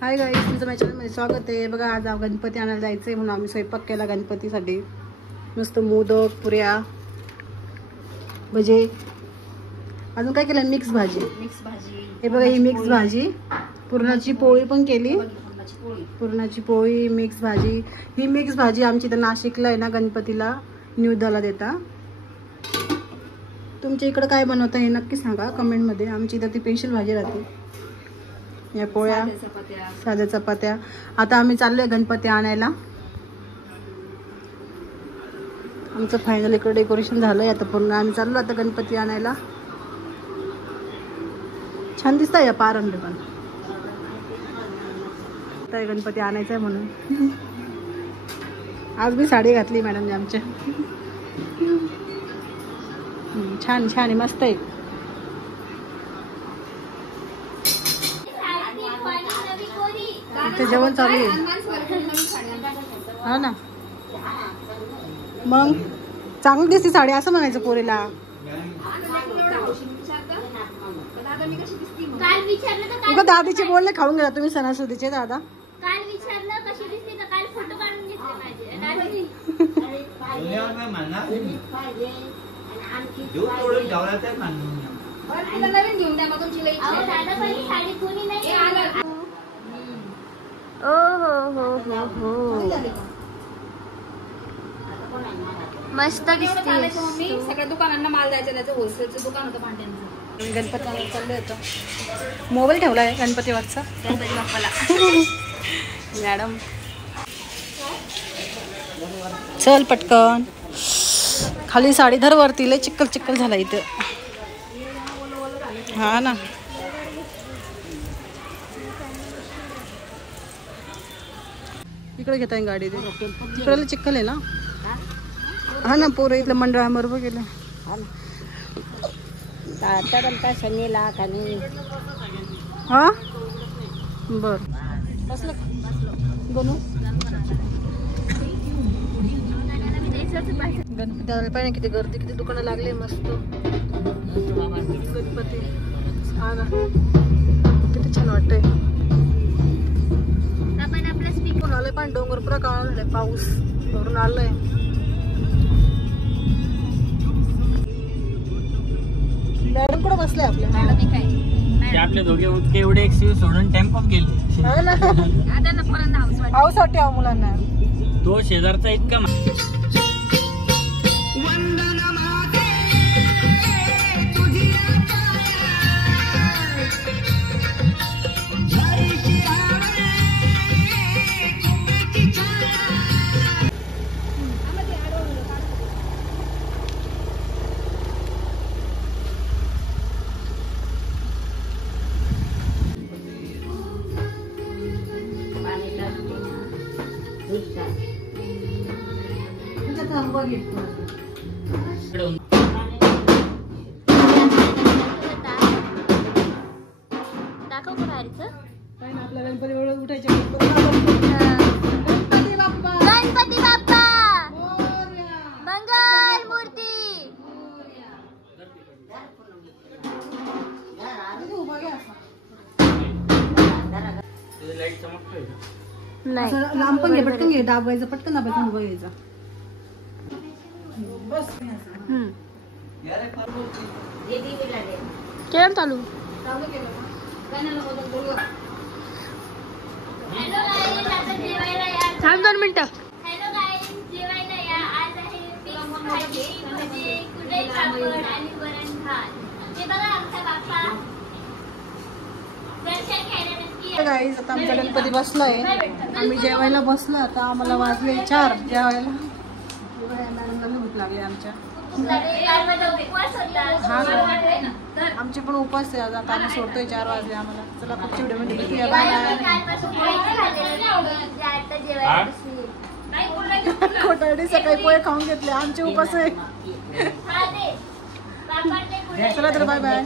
Hi guys, तुमचं माझ्या चॅनलमध्ये स्वागत आहे. बघा आज गणपती आणायला जायचं आहे म्हणून आम्ही स्वयंपाक केला गणपतीसाठी. मस्त मोदक, पुऱ्या, भजे, अजून काय केलं, मिक्स भाजी. हे बघा ही मिक्स भाजी, पुरणाची पोळी पण केली. पुरणाची पोळी, मिक्स भाजी. ही मिक्स भाजी आमची तर नाशिकला आहे ना, गणपतीला निवेद्याला देता. तुमच्या इकडं काय बनवता हे नक्की सांगा कमेंटमध्ये. आमची इथं ती स्पेशल भाजी राहते. या पोळ्या, साध्या चपात्या. आता आम्ही चाललोय गणपती आणायला. आमचं फायनल इकडे डेकोरेशन झालंय आता पूर्ण. आम्ही चाललो आता गणपती आणायला. छान दिसत या पारंबे पण. आता गणपती आणायचा आहे म्हणून आज मी साडी घातली मॅडमने आमच्या. छान छान आहे, मस्त आहे. इथे जेवण चालू आहे. हा ना, मग चांगली दिसते साडी असं म्हणायचं पोरीला. उगा दादीचे बोलले खाऊन गेला तुम्ही सणासुदीचे. दादा मस्त दिसते. सगळ्या दुकानांना माल द्यायचा, त्याचं होलसेलचं दुकान होतं भांड्यांचं. गणपती चाललो होतं. मोबाईल ठेवलाय गणपतीवरचा मॅडम. चल पटकन खाली साडी धर, वरती लय चिक्कल चिक्कल झाला इथं. हा ना, इकडे घेता गाडी. तिकडे चिक्कल आहे ना. हा ना, पोरं इथलं मंडळाबरोबर गेलं. हा बर बसलं बनू. गणपती आणायला पाहिजे. किती गर्दी, किती दुकानं लागले. मस्त गणपती. हा ना, किती छान वाटतंय. आलंय पण डोंगर पुरा काळा झालाय. पाऊस भरून आलाय. मॅडम कुठं बसले आपल्या? आपले दोघे उठके एवढे एक्सिव सोडून टेम्पोत गेले. हाऊस वाटते मुलांना. तो शेजारचा इतका आपल्या गणपती वेळ उठायचे. गणपती बाप्पा मंगल मूर्ती. लांब पण घे, पटकन घे. दाबायचं पटकन, दाबायचं उभं घ्यायचा. केलं चालू. थांब 2 मिनिटं. हॅलो गाईस, जेवायला या. आज आहे मिक्स भाजी, म्हणजे कुरडई, पापड आणि वरण भात. हे बघा आमचा बाप्पा दर्शन घ्यायला नक्की. गाईस, आता आमचा गणपती बसलाय. आम्ही जेवायला बसलो. आता आम्हाला वाजले 4 जेवायला. भूक लागली आमच्या. आमचे पण उपास आहे आज. आता आम्ही सोडतोय. 4 वाजले आम्हाला. चला पुढच्या व्हिडिओमध्ये भेटूया. खोटारडी सकाळी पोहे खाऊन घेतले. आमचे उपास आहे. चला तर बाय बाय.